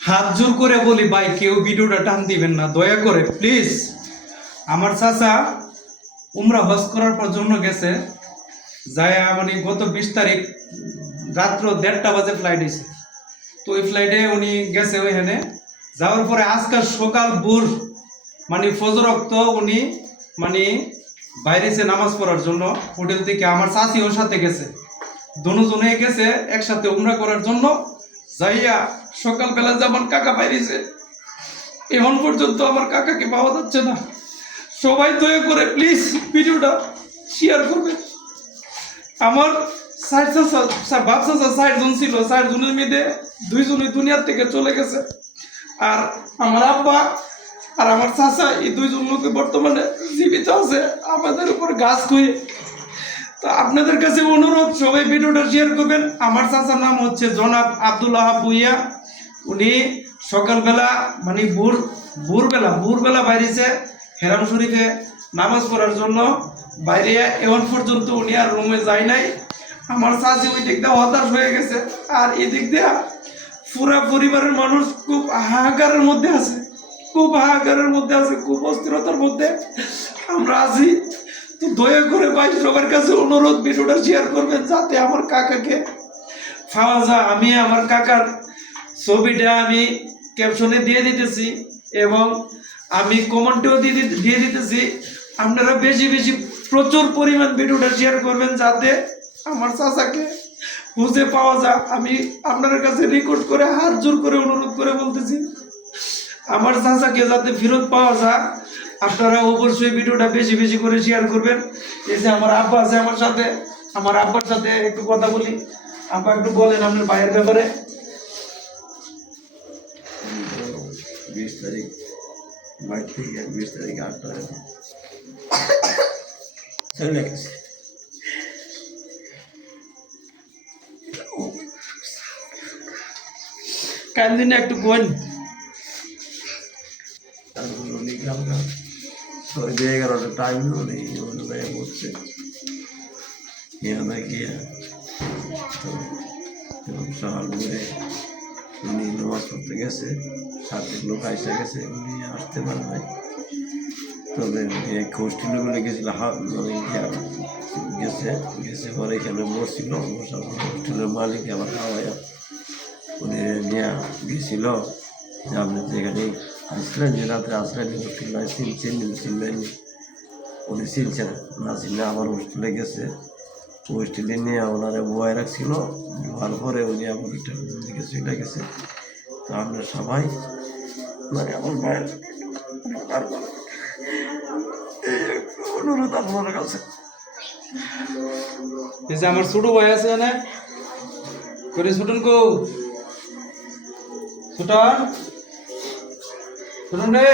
হাত জোর করে বলি, ভাই, কেউ ভিডিওটা টান দিবেন না, দয়া করে প্লিজ আমার চাচা উমরা হজ করার পর জন্য গেছে, যায় মানে গত বিশ তারিখ রাত্র দেড়টা বাজে ফ্লাইট এসে। তো ওই ফ্লাইটে উনি গেছে ওইখানে, যাওয়ার পরে আজকাল সকাল ভোর মানে ফজর রক্ত উনি মানে বাইরেছে নামাজ পড়ার জন্য হোটেল থেকে আমার চাচি ওর সাথে গেছে। দুজনে গেছে একসাথে উমরা করার জন্য যাইয়া সকালবেলা যেমন কাকা বাইরেছে, এখন পর্যন্ত আমার কাকাকে পাওয়া যাচ্ছে না। সবাই দয়া করে প্লিজ ভিডিওটা শেয়ার করবে আমার ষাট বাপ চাচা জন ছিল ষাট জনের মেয়েদের দুইজনই দুনিয়ার থেকে চলে গেছে। আর আমার আব্বা আর আমার চাচা, এই দুইজন লোকে বর্তমানে জীবিত আছে। আমাদের উপর গাছ খুঁয়ে তো আপনাদের কাছে অনুরোধ, সবাই ভিডিওটা শেয়ার করবেন। আমার চাচার নাম হচ্ছে জনাব আব্দুল আহাব ভুইয়া। উনি সকালবেলা মানে ভোর, ভোরবেলা ভোরবেলা বাইরেছে হেরাম শরীফে নামাজ পড়ার জন্য। বাইরে এখন পর্যন্ত উনি আর রুমে যায় নাই। আমার চাচি ওই দিক দিয়ে হতাশ হয়ে গেছে। আর এই দিক দিয়ে পুরা পরিবারের মানুষ খুব হাহাকারের মধ্যে আছে। খুব হাহাকারের মধ্যে আছে, খুব অস্থিরতার মধ্যে আমরা আছি। তো দয়া করে ভাই, সবার কাছে অনুরোধ, ভিডিওটা শেয়ার করবেন যাতে আমার কাকাকে পাওয়া যায়। আমি আমার কাকার ছবিটা আমি ক্যাপশনে দিয়ে দিতেছি এবং আমি কমেন্টেও দিয়ে দিয়ে দিতেছি। আপনারা বেশি বেশি প্রচুর পরিমাণ ভিডিওটা শেয়ার করবেন যাতে আমার চাচাকে খুঁজে পাওয়া যায়। আমি আপনার কাছে রেকর্ড করে হাত জোর করে অনুরোধ করে বলতেছি, আমার চাচাকে যাতে ফেরত পাওয়া যায়। আপনারা অবশ্যই ভিডিওটা বেশি বেশি করে শেয়ার করবেন। এই যে আমার আব্বা আছে আমার সাথে আমার আব্বার সাথে একটু কথা বলি। আব্বা একটু বলেন আপনার ভাইয়ের ব্যাপারে। বিশ তারিখ বাইর থেকে বিশ তারিখ আটটা চলে গেছে। একটু কোন তারপর কালকা ছয় দিয়ে এগারোটা টাইম উনি অনুযায়ী বলছে এখানে গিয়ে সকাল করে উনি নামাজ পড়তে গেছে সাথে লোক আসতে গেছে, উনি আসতে পারে নাই। তবে এক হোস্টেলে বলে গেছিল হা- মানে গেছে গেছে পরে এখানে বসছিল, বসার হোস্টেলের মালিক আবার খাওয়াইয়া উনি নিয়ে গেছিল। যে আপনি তো এখানে আসলেন যে রাত্রে আসলেন হোস্টেল নাই চিনছেন উনি চিনছেন না চিনলে আবার হোস্টেলে গেছে হোস্টেলে নিয়ে ওনারে বয়ে রাখছিল ভালো পরে উনি গেছে সবাই মানে আমার কাছে এই যে আমার ছোট ভাই আছে না করে ছোটন কো ছোটন ছোটন রে।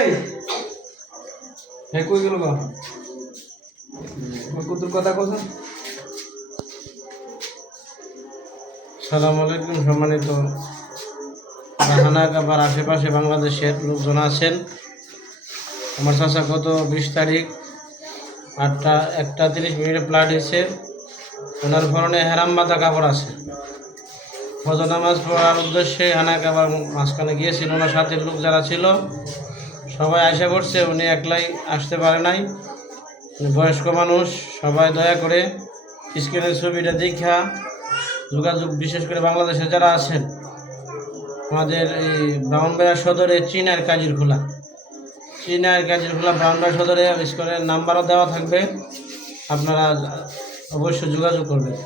হে কই গেল কথা কথা সালাম আলাইকুম সম্মানিত রাহানা কাবার আশেপাশে বাংলাদেশের লোকজন আছেন। আমার চাচা গত বিশ তারিখ আটটা, একটা তিরিশ মিনিটে প্লাট এসে ওনার ফরনে হেরাম বাঁধা কাপড় আছে। ফজর নামাজ পড়ার উদ্দেশ্যে হানা কাবার মাঝখানে গিয়েছিল। ওনার সাথে লোক যারা ছিল সবাই আসে পড়ছে উনি একলাই আসতে পারে নাই। বয়স্ক মানুষ, সবাই দয়া করে স্ক্রিনের ছবিটা দেখা। যোগাযোগ বিশেষ করে বাংলাদেশে যারা আছেন, আমাদের এই ব্রাহ্মণবাড়া সদরে চীনের কাজির খোলা। চীনের কাজির খোলা ব্রাহ্মণবাড়া সদরে স্কুলের নাম্বারও দেওয়া থাকবে। আপনারা অবশ্যই যোগাযোগ করবেন।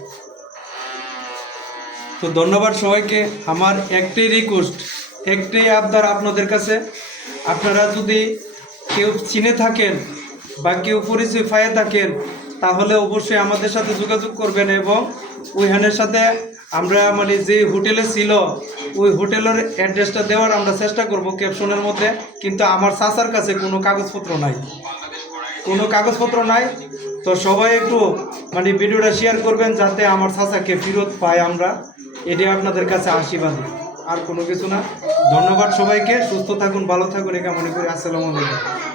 তো ধন্যবাদ সবাইকে। আমার একটাই রিকোয়েস্ট একটাই আবদার আপনাদের কাছে। আপনারা যদি কেউ চিনে থাকেন বা কেউ পরিচয় পায়ে থাকেন, তাহলে অবশ্যই আমাদের সাথে যোগাযোগ করবেন এবং ওইখানের সাথে আমরা মানে যে হোটেলে ছিল, ওই হোটেলের অ্যাড্রেসটা দেওয়ার আমরা চেষ্টা করব ক্যাপশনের মধ্যে। কিন্তু আমার চাচার কাছে কোনো কাগজপত্র নাই। কোনো কাগজপত্র নাই। তো সবাই একটু মানে ভিডিওটা শেয়ার করবেন যাতে আমার চাচাকে ফেরত পাই আমরা। এটি আপনাদের কাছে আশীর্বাদ। আর কোনো কিছু না। ধন্যবাদ সবাইকে, সুস্থ থাকুন, ভালো থাকুন এটা মনে করি। আসসালামু আলাইকুম।